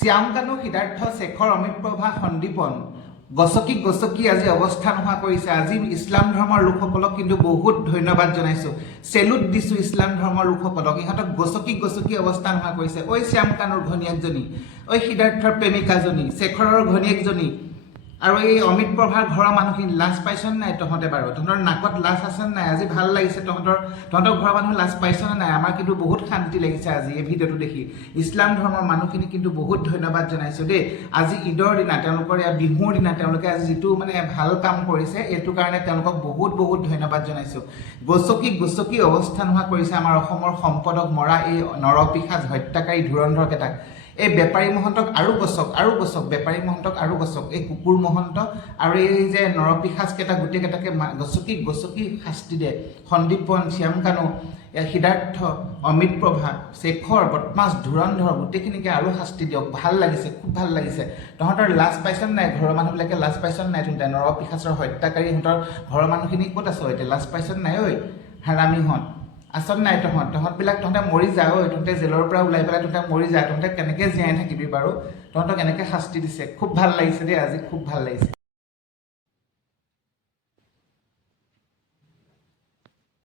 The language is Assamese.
শ্যাম কানু, সিদ্ধাৰ্থ, শেখৰ, অমিত প্ৰভা, সন্দীপন গছকি গছকি আজি অৱস্থা নোহোৱা কৰিছে। আজি ইছলাম ধৰ্মৰ লোকসকলক কিন্তু বহুত ধন্যবাদ জনাইছোঁ, চেলুট দিছোঁ ইছলাম ধৰ্মৰ লোকসকলক। ইহঁতক গছকি গছকি অৱস্থা নোহোৱা কৰিছে। ঐ শ্যাম কানুৰ ঘনীয়েকজনী, ঐ সিদ্ধাৰ্থৰ প্ৰেমিকাজনী, শেখৰৰ ঘনীয়েকজনী আৰু এই অমিত প্ৰভাৰ ঘৰৰ মানুহখিনি লাজ পাইছনে নাই তহঁতে বাৰু? তহঁতৰ নাকত লাজ আছেনে নাই? আজি ভাল লাগিছে তহঁতৰ ঘৰৰ মানুহ লাজ পাইছনে নাই? আমাৰ কিন্তু বহুত শান্তি লাগিছে আজি এই ভিডিঅ'টো দেখি। ইছলাম ধৰ্মৰ মানুহখিনি কিন্তু বহুত ধন্যবাদ জনাইছোঁ দেই। আজি ঈদৰ দিনা, তেওঁলোকৰ বিহুৰ দিনা তেওঁলোকে আজি যিটো মানে ভাল কাম কৰিছে, এইটো কাৰণে তেওঁলোকক বহুত বহুত ধন্যবাদ জনাইছোঁ। গছকি গছকি অৱস্থা নোহোৱা কৰিছে আমাৰ অসমৰ সম্পদক মৰা এই নৰপিশাচ হত্যাকাৰী ধুৰন্ধৰকেইটাক। এই বেপাৰী মহন্তক আৰু গছক, বেপাৰী মহন্তক আৰু গছক, এই কুকুৰ মহন্ত আৰু এই যে নৰপিশাচকেইটা গোটেইকেইটাকে গছকি গছকি শাস্তি দিয়ে। সন্দীপন, শ্যাম কানু, সিদ্ধাৰ্থ, অমিত প্ৰভা, শেখৰ, বদমাছ, ধুৰন্ধৰ গোটেইখিনিকে আৰু শাস্তি দিয়ক। ভাল লাগিছে, খুব ভাল লাগিছে। তহঁতৰ লাজ পাইছনে নাই? ঘৰৰ মানুহবিলাকে লাজ পাইছনে নাই? তহঁতে নৰপিশাচৰ হত্যাকাৰী সিহঁতৰ ঘৰৰ মানুহখিনি ক'ত আছ এতিয়া? লাজ পাইছনে নাই? ঐ হাৰামিহঁত আচল নাই তহঁতবিলাক তহঁতে মৰি যা। ঐ তহঁতে জেলৰ পৰা ওলাই পেলাই তহঁতে মৰি যা। তহঁতে কেনেকৈ জীয়াই থাকিবি বাৰু? তহঁতক এনেকৈ শাস্তি দিছে। খুব ভাল লাগিছে দেই আজি, খুব ভাল লাগিছে।